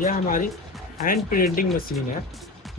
ये हमारी hand printing machine है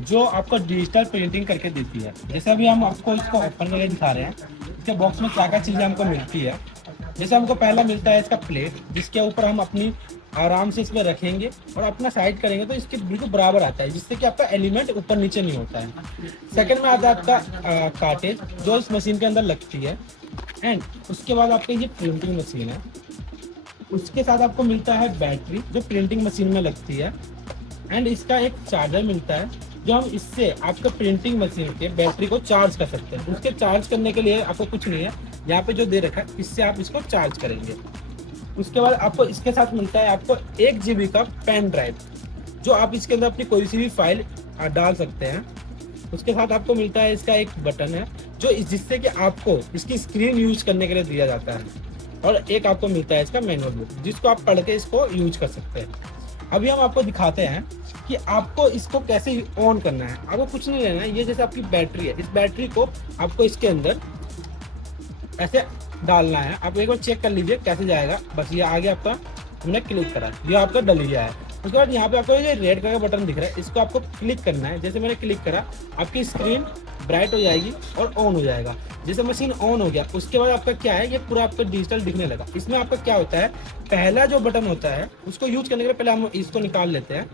जो आपको डिजिटल प्रिंटिंग करके देती है। जैसे अभी हम आपको इसको ओपन करके दिखा रहे हैं, इसके बॉक्स में क्या क्या चीज़ें हमको मिलती है। जैसे हमको पहला मिलता है इसका प्लेट, जिसके ऊपर हम अपनी आराम से इसमें रखेंगे और अपना साइड करेंगे तो इसके बिल्कुल बराबर आता है, जिससे कि आपका एलिमेंट ऊपर नीचे नहीं होता है। सेकंड में आता है आपका कार्टेज, जो इस मशीन के अंदर लगती है। एंड उसके बाद आपका ये प्रिंटिंग मशीन है। उसके साथ आपको मिलता है बैटरी, जो प्रिंटिंग मशीन में लगती है। एंड इसका एक चार्जर मिलता है, जो हम इससे आपके प्रिंटिंग मशीन के बैटरी को चार्ज कर सकते हैं। उसके चार्ज करने के लिए आपको कुछ नहीं है, यहाँ पे जो दे रखा है इससे आप इसको चार्ज करेंगे। उसके बाद आपको इसके साथ मिलता है आपको 1 GB का पेन ड्राइव, जो आप इसके अंदर अपनी कोई सी भी फाइल डाल सकते हैं। उसके साथ आपको मिलता है इसका एक बटन है, जो जिससे कि आपको इसकी स्क्रीन यूज करने के लिए दिया जाता है। और एक आपको मिलता है इसका मैनुअल बुक, जिसको आप पढ़ के इसको यूज कर सकते हैं। अभी हम आपको दिखाते हैं कि आपको इसको कैसे ऑन करना है। आपको कुछ नहीं लेना है, ये जैसे आपकी बैटरी है, इस बैटरी को आपको इसके अंदर ऐसे डालना है। आप एक बार चेक कर लीजिए कैसे जाएगा। बस ये आगे आपका हमने क्लिक करा, ये आपका डल गया है। उसके बाद यहाँ पे आपको ये रेड कलर का बटन दिख रहा है, इसको आपको क्लिक करना है। जैसे मैंने क्लिक करा, आपकी स्क्रीन ब्राइट हो जाएगी और ऑन हो जाएगा। जैसे मशीन ऑन हो गया, उसके बाद आपका क्या है, ये पूरा आपका डिजिटल दिखने लगा। इसमें आपका क्या होता है, पहला जो बटन होता है उसको यूज करने के लिए पहले हम इसको निकाल लेते हैं।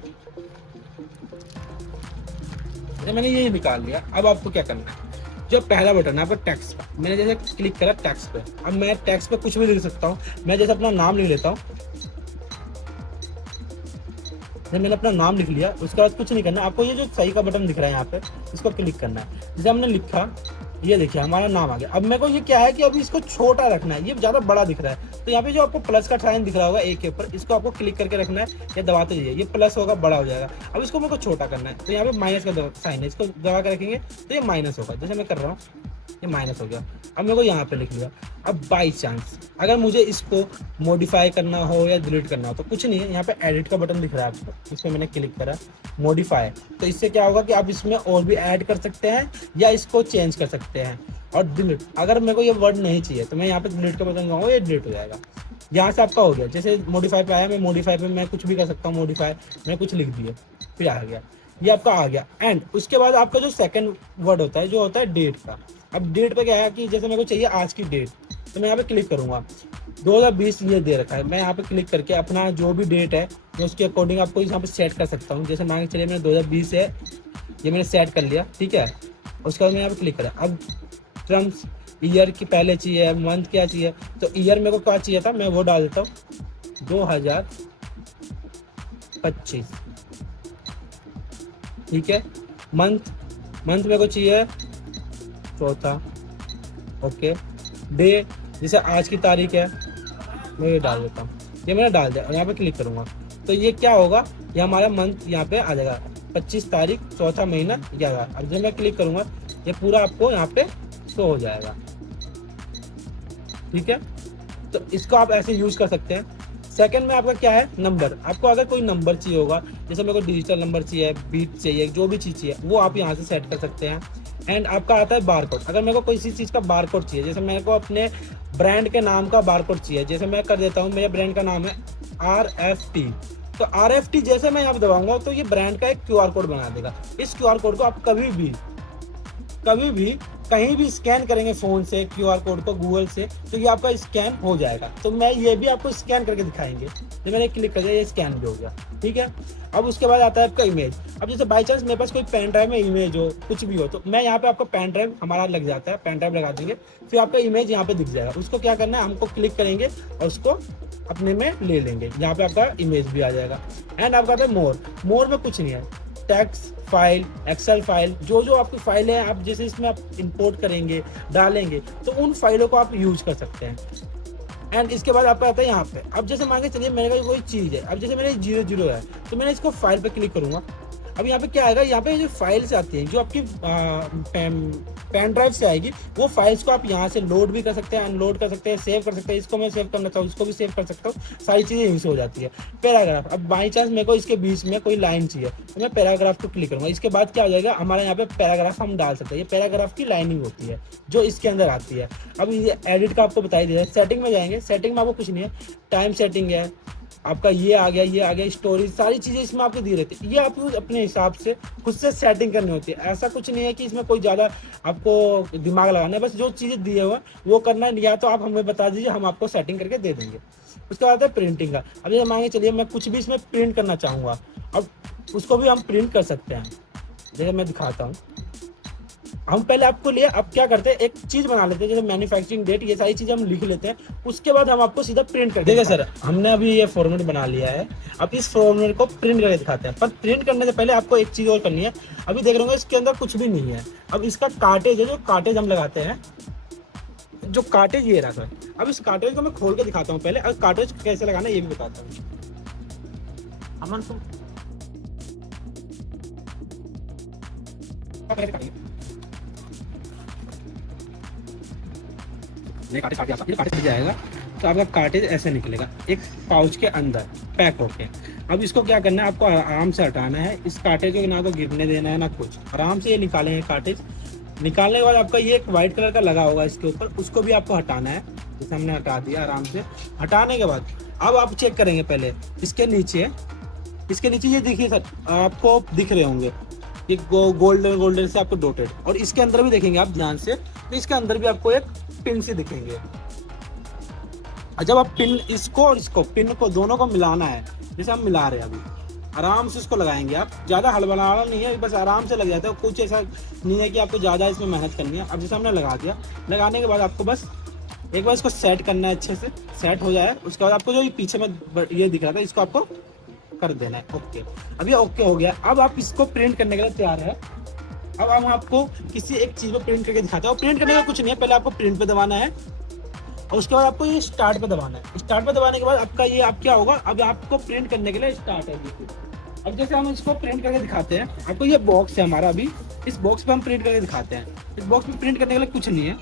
मैंने ये निकाल लिया। अब आपको क्या करना है, जो पहला बटन है आपका टैक्स का, मैंने जैसे क्लिक करा टैक्स पे। अब मैं टैक्स पे कुछ भी लिख सकता हूँ। मैं जैसे अपना नाम लिख लेता हूँ। जब मैंने अपना नाम लिख लिया, उसके बाद कुछ नहीं करना आपको। ये जो सही का बटन दिख रहा है यहाँ पे, इसको क्लिक करना है। जैसे हमने लिखा, ये देखिए हमारा नाम आ गया। अब मेरे को ये क्या है कि अभी इसको छोटा रखना है, ये ज्यादा बड़ा दिख रहा है। तो यहाँ पे जो आपको प्लस का साइन दिख रहा होगा एक के ऊपर, इसको आपको क्लिक करके रखना है या दबाते जाइए, ये प्लस होगा, बड़ा हो जाएगा। अब इसको मेरे को छोटा करना है, तो यहाँ पे माइनस का साइन है, इसको दबा के रखेंगे तो ये माइनस होगा। जैसे मैं कर रहा हूँ, ये माइनस हो गया। अब मेरे को यहाँ पे लिख लिया। अब बाई चांस अगर मुझे इसको मॉडिफाई करना हो या डिलीट करना हो तो कुछ नहीं है, यहाँ पे एडिट का बटन दिख रहा है आपको, इस पर मैंने क्लिक करा मॉडिफाई। तो इससे क्या होगा कि आप इसमें और भी ऐड कर सकते हैं या इसको चेंज कर सकते हैं। और डिलीट, अगर मेरे को ये वर्ड नहीं चाहिए तो मैं यहाँ पे डिलीट का बटन दबाऊंगा, ये डिलीट हो जाएगा। यहाँ से आपका हो गया। जैसे मॉडिफाई पे आया, मैं मॉडिफाई पे मैं कुछ भी कर सकता हूँ। मॉडिफाई मैं कुछ लिख दिया, फिर आ गया, ये आपका आ गया। एंड उसके बाद आपका जो सेकंड वर्ड होता है, जो होता है डेट का। अब डेट पे क्या है कि जैसे मेरे को चाहिए आज की डेट, तो मैं यहाँ पे क्लिक करूंगा। 2020 ये दे रखा है, मैं यहाँ पे क्लिक करके अपना जो भी डेट है मैं उसके अकॉर्डिंग आपको यहाँ पे सेट कर सकता हूँ। जैसे मान के चलिए मैंने 2020 है, ये मैंने सेट कर लिया, ठीक है। उसके बाद मैं यहाँ पे क्लिक करा। अब टर्म्स ईयर की पहले चाहिए, मंथ क्या चाहिए, तो ईयर मेरे को क्या चाहिए था, मैं वो डाल देता हूँ 2025, ठीक है। मंथ मेरे को चाहिए चौथा, ओके। डे जैसे आज की तारीख है, मैं ये डाल देता हूँ, ये मैंने डाल दिया और यहाँ पे क्लिक करूँगा तो ये क्या होगा, ये हमारा मंथ यहाँ पे आ जाएगा, 25 तारीख चौथा महीना 11। अब जब मैं क्लिक करूँगा ये पूरा आपको यहाँ पे शो हो जाएगा, ठीक है। तो इसको आप ऐसे यूज कर सकते हैं। सेकंड में आपका क्या है, नंबर। आपको अगर कोई नंबर चाहिए होगा, जैसे मेरे को डिजिटल नंबर चाहिए, बीट चाहिए, जो भी चीज़ चाहिए वो आप यहाँ से सेट कर सकते हैं। एंड आपका आता है बार कोड। अगर मेरे को कोई चीज़ का बार कोड चाहिए, जैसे मेरे को अपने ब्रांड के नाम का बार कोड चाहिए, जैसे मैं कर देता हूँ, मेरे ब्रांड का नाम है RFT। तो RFT जैसे मैं यहाँ पे दबाऊंगा तो ये ब्रांड का एक QR कोड बना देगा। इस QR कोड को आप कभी भी कहीं भी स्कैन करेंगे फ़ोन से QR कोड को, गूगल से, तो ये आपका स्कैन हो जाएगा। तो मैं ये भी आपको स्कैन करके दिखाएंगे। जब मैंने क्लिक कर दिया, ये स्कैन भी हो गया, ठीक है। अब उसके बाद आता है आपका इमेज। अब जैसे बाई चांस मेरे पास कोई पेन ड्राइव में इमेज हो, कुछ भी हो, तो मैं यहाँ पे आपका पेन ड्राइव हमारा लग जाता है, पेन ड्राइव लगा देंगे, फिर आपका इमेज यहाँ पे दिख जाएगा। उसको क्या करना है, हमको क्लिक करेंगे और उसको अपने में ले लेंगे। यहाँ पे आपका इमेज भी आ जाएगा। एंड आपका आता है मोर में कुछ नहीं है, टेक्स्ट फाइल, एक्सेल फाइल, जो आपकी फाइल है, आप जैसे इसमें आप इंपोर्ट करेंगे, डालेंगे, तो उन फाइलों को आप यूज कर सकते हैं। एंड इसके बाद आपका आता है यहाँ पे। अब जैसे मान के चलिए मेरे का कोई चीज़ है, अब जैसे मेरे 00 है, तो मैंने इसको फाइल पे क्लिक करूंगा। अब यहाँ पे क्या आएगा, यहाँ पे जो फाइल्स आती हैं, जो आपकी पेन ड्राइव से आएगी, वो फाइल्स को आप यहाँ से लोड भी कर सकते हैं, अनलोड कर सकते हैं, सेव कर सकते हैं। इसको मैं सेव करना चाहूँ, इसको भी सेव कर सकता हूँ, सारी चीज़ें यहीं से हो जाती है। पैराग्राफ, अब बाई चांस मेरे को इसके बीच में कोई लाइन चाहिए, तो मैं पैराग्राफ को क्लिक करूँगा। इसके बाद क्या हो जाएगा, हमारे यहाँ पे पैराग्राफ हम डाल सकते हैं। ये पैराग्राफ की लाइनिंग होती है जो इसके अंदर आती है। अब ये एडिट का आपको बताई दे रहा है। सेटिंग में जाएंगे, सेटिंग में आपको कुछ नहीं है, टाइम सेटिंग है, आपका ये आ गया स्टोरेज, सारी चीज़ें इसमें आपको दी रहती है। ये आपको अपने हिसाब से खुद से सेटिंग करनी होती है। ऐसा कुछ नहीं है कि इसमें कोई ज़्यादा आपको दिमाग लगाना है, बस जो चीज़ें दिए हुए वो करना है, या तो आप हमें बता दीजिए, हम आपको सेटिंग करके दे देंगे। उसके बाद है प्रिंटिंग का। अब जैसे मान के चलिए मैं कुछ भी इसमें प्रिंट करना चाहूँगा, अब उसको भी हम प्रिंट कर सकते हैं। जैसे मैं दिखाता हूँ, हम पहले आपको लिए अब क्या करते हैं, एक चीज बना लेते हैं, जैसे मैन्युफैक्चरिंग डेट, ये सारी चीजें हम लिख लेते हैं। उसके बाद हम आपको सीधा प्रिंट कर देंगे। सर हमने अभी ये फॉर्मेट बना लिया है, अब इस फॉर्मेट को प्रिंट करके दिखाते हैं। पर प्रिंट करने से पहले आपको एक चीज और करनी है। अभी देख रहे होंगे इसके अंदर कुछ भी नहीं है। अब इसका कार्टेज है, जो कार्टेज हम लगाते हैं, जो कार्टेज ये रहा सर। अब इस कार्टेज को मैं खोल के दिखाता हूँ पहले, और कार्टेज कैसे लगाना है ये भी बताता हूँ। अमन तुम ये कार्टेज जाएगा, तो आपका कार्टेज ऐसे निकलेगा एक पाउच के अंदर पैक होके। अब इसको क्या करना है, आपको आराम से हटाना है। इस कार्टेज को ना तो गिरने देना है ना कुछ, आराम से ये निकालेंगे कार्टेज। निकालने के बाद आपका ये एक वाइट कलर का लगा होगा इसके ऊपर, उसको भी आपको हटाना है। जैसे हमने हटा दिया आराम से। हटाने के बाद अब आप चेक करेंगे पहले इसके नीचे ये देखिए सर, आपको दिख रहे होंगे ये गोल्डन से आपको डॉटेड, और इसके अंदर भी देखेंगे आप ध्यान से, तो इसके अंदर भी आपको एक पिन से दिखेंगे। जब आप पिन इसको और इसको पिन को दोनों को मिलाना है, जैसे हम मिला रहे हैं अभी, आराम से इसको लगाएंगे आप। ज़्यादा हड़बड़ाना नहीं है, बस आराम से लग जाता है, कुछ ऐसा नहीं है कि आपको ज़्यादा इसमें मेहनत करनी है। अब जैसे हमने लगा दिया, लगाने के बाद आपको बस एक बार इसको सेट करना है, अच्छे से सेट हो जाए। उसके बाद आपको जो ये पीछे में ये दिख रहा था, इसको आपको कर देना है ओके। अब ये ओके हो गया। अब आप इसको प्रिंट करने के लिए तैयार है। अब हम आपको किसी एक चीज़ पे प्रिंट करके दिखाते हैं। और प्रिंट करने का कुछ नहीं है, पहले आपको प्रिंट पे दबाना है, और उसके बाद आपको ये स्टार्ट पे दबाना है। स्टार्ट पे दबाने के बाद आपका ये आप क्या होगा, अब आपको प्रिंट करने के लिए स्टार्ट है। अब जैसे हम इसको प्रिंट करके दिखाते हैं, आपको ये बॉक्स है हमारा, अभी इस बॉक्स पे हम प्रिंट करके दिखाते हैं। इस बॉक्स में प्रिंट करने के लिए कुछ नहीं है,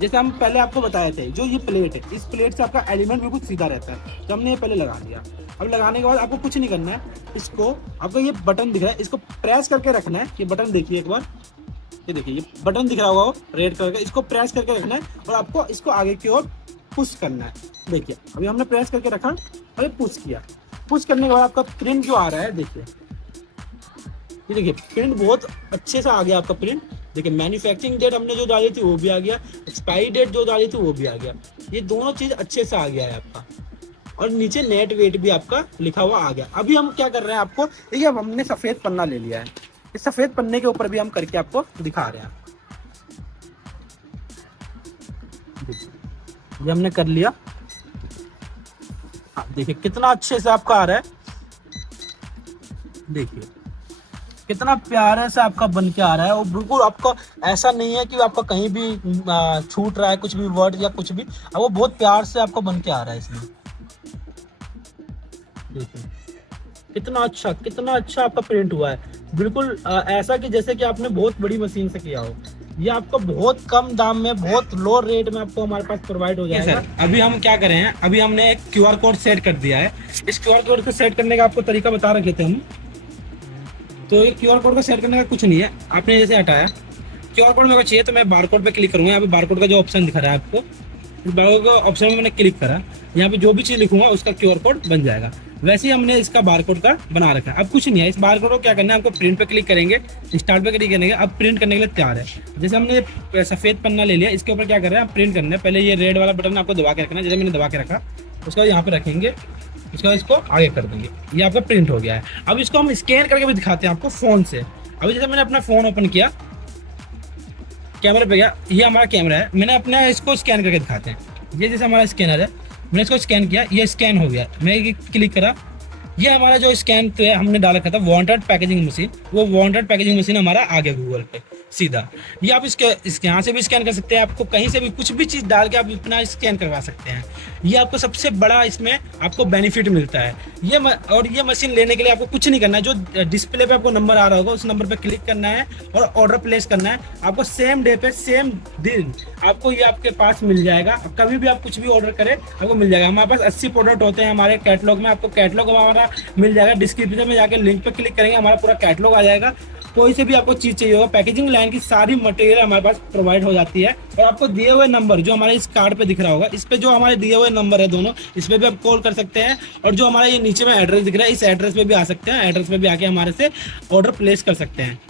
जैसे हम पहले आपको बताए थे, जो ये प्लेट है, इस प्लेट से आपका एलिमेंट बिल्कुल सीधा रहता है, तो हमने ये पहले लगा दिया। अब लगाने के बाद आपको कुछ नहीं करना है, इसको आपको ये बटन दिख रहा है, इसको प्रेस करके रखना है। ये बटन देखिए एक बार, ये देखिए ये बटन दिख रहा होगा रेड कलर का, इसको प्रेस करके रखना है और आपको इसको आगे की ओर पुश करना है। देखिए अभी हमने प्रेस करके रखा और ये पुश किया। पुश करने के बाद आपका प्रिंट जो आ रहा है, देखिए ये देखिए प्रिंट बहुत अच्छे से आ गया आपका प्रिंट। देखिए मैन्युफैक्चरिंग डेट हमने जो डाली थी वो भी आ गया, एक्सपायरी डेट जो डाली थी वो भी आ गया। ये दोनों चीज़ अच्छे से आ गया है आपका, और नीचे नेट वेट भी आपका लिखा हुआ आ गया। अभी हम क्या कर रहे हैं, आपको देखिए अब हमने सफ़ेद पन्ना ले लिया है, इस सफ़ेद पन्ने के ऊपर भी हम करके आपको दिखा रहे हैं। ये हमने कर लिया, देखिए कितना अच्छे से आपका आ रहा है। देखिए कितना प्यारे से आपका बन के आ रहा है, और बिल्कुल आपका ऐसा नहीं है कि आपका कहीं भी छूट रहा है कुछ भी वर्ड या कुछ भी, अब वो बहुत प्यार से आपको बन के आ रहा है इसमें। देखिए कितना अच्छा आपका प्रिंट हुआ है, बिल्कुल ऐसा कि जैसे कि आपने बहुत बड़ी मशीन से किया हो। ये आपको बहुत कम दाम में, बहुत लो रेट में आपको हमारे पास प्रोवाइड हो जाएगा। सर अभी हम क्या करें हैं, अभी हमने एक QR कोड सेट कर दिया है। इस QR कोड को सेट करने का आपको तरीका बता रखे थे हम। तो ये QR कोड को सेट करने का कुछ नहीं है, आपने जैसे हटाया QR कोड मेरे को चाहिए, तो मैं बार कोड पे क्लिक करूँगा। यहाँ पे बार कोड का जो ऑप्शन दिख रहा है आपको, इस बार कोड का ऑप्शन में मैंने क्लिक करा, यहाँ पे जो भी चीज़ लिखूंगा उसका QR कोड बन जाएगा। वैसे ही हमने इसका बार कोड का बना रखा है। अब कुछ नहीं है, इस बार कोड को क्या करना है, आपको प्रिंट पे क्लिक करेंगे, स्टार्ट पे क्लिक करेंगे। अब प्रिंट करने के लिए तैयार है। जैसे हमने सफ़ेद पन्ना ले लिया, इसके ऊपर क्या कर रहे हैं, प्रिंट करना है। पहले ये रेड वाला बटन आपको दबा के रखना है, जैसे मैंने दबा के रखा, उसके बाद यहाँ पे रखेंगे, उसके बाद इसको आगे कर देंगे। ये आपका प्रिंट हो गया है। अब इसको हम स्कैन करके भी दिखाते हैं आपको फ़ोन से। अभी जैसे मैंने अपना फ़ोन ओपन किया, कैमरे पे गया, ये हमारा कैमरा है, मैंने अपना इसको स्कैन करके दिखाते हैं। ये जैसे हमारा स्कैनर है, मैंने इसको स्कैन किया, ये स्कैन हो गया। मैं क्लिक करा, ये हमारा जो स्कैन तो है हमने डाल रखा था वांटेड पैकेजिंग मशीन, वो वांटेड पैकेजिंग मशीन हमारा आ गया गूगल पे सीधा। ये आप इसके यहाँ से भी स्कैन कर सकते हैं, आपको कहीं से भी कुछ भी चीज़ डाल के आप अपना स्कैन करवा सकते हैं। ये आपको सबसे बड़ा इसमें आपको बेनिफिट मिलता है। ये मशीन लेने के लिए आपको कुछ नहीं करना है, जो डिस्प्ले पे आपको नंबर आ रहा होगा उस नंबर पे क्लिक करना है और ऑर्डर प्लेस करना है। आपको सेम डे पे सेम दिन आपको ये आपके पास मिल जाएगा। कभी भी आप कुछ भी ऑर्डर करें आपको मिल जाएगा। हमारे पास 80 प्रोडक्ट होते हैं हमारे कैटलॉग में, आपको कैटलॉग हमारा मिल जाएगा। डिस्क्रिप्शन में जाकर लिंक पे क्लिक करेंगे, हमारा पूरा कैटलॉग आ जाएगा। कोई से भी आपको चीज़ चाहिए होगा, पैकेजिंग लाइन की सारी मटेरियल हमारे पास प्रोवाइड हो जाती है। और आपको दिए हुए नंबर जो हमारे इस कार्ड पे दिख रहा होगा, इस पे जो हमारे दिए हुए नंबर है दोनों, इस पे भी आप कॉल कर सकते हैं। और जो हमारा ये नीचे में एड्रेस दिख रहा है, इस एड्रेस पे भी आ सकते हैं, एड्रेस पे भी आके हमारे से ऑर्डर प्लेस कर सकते हैं।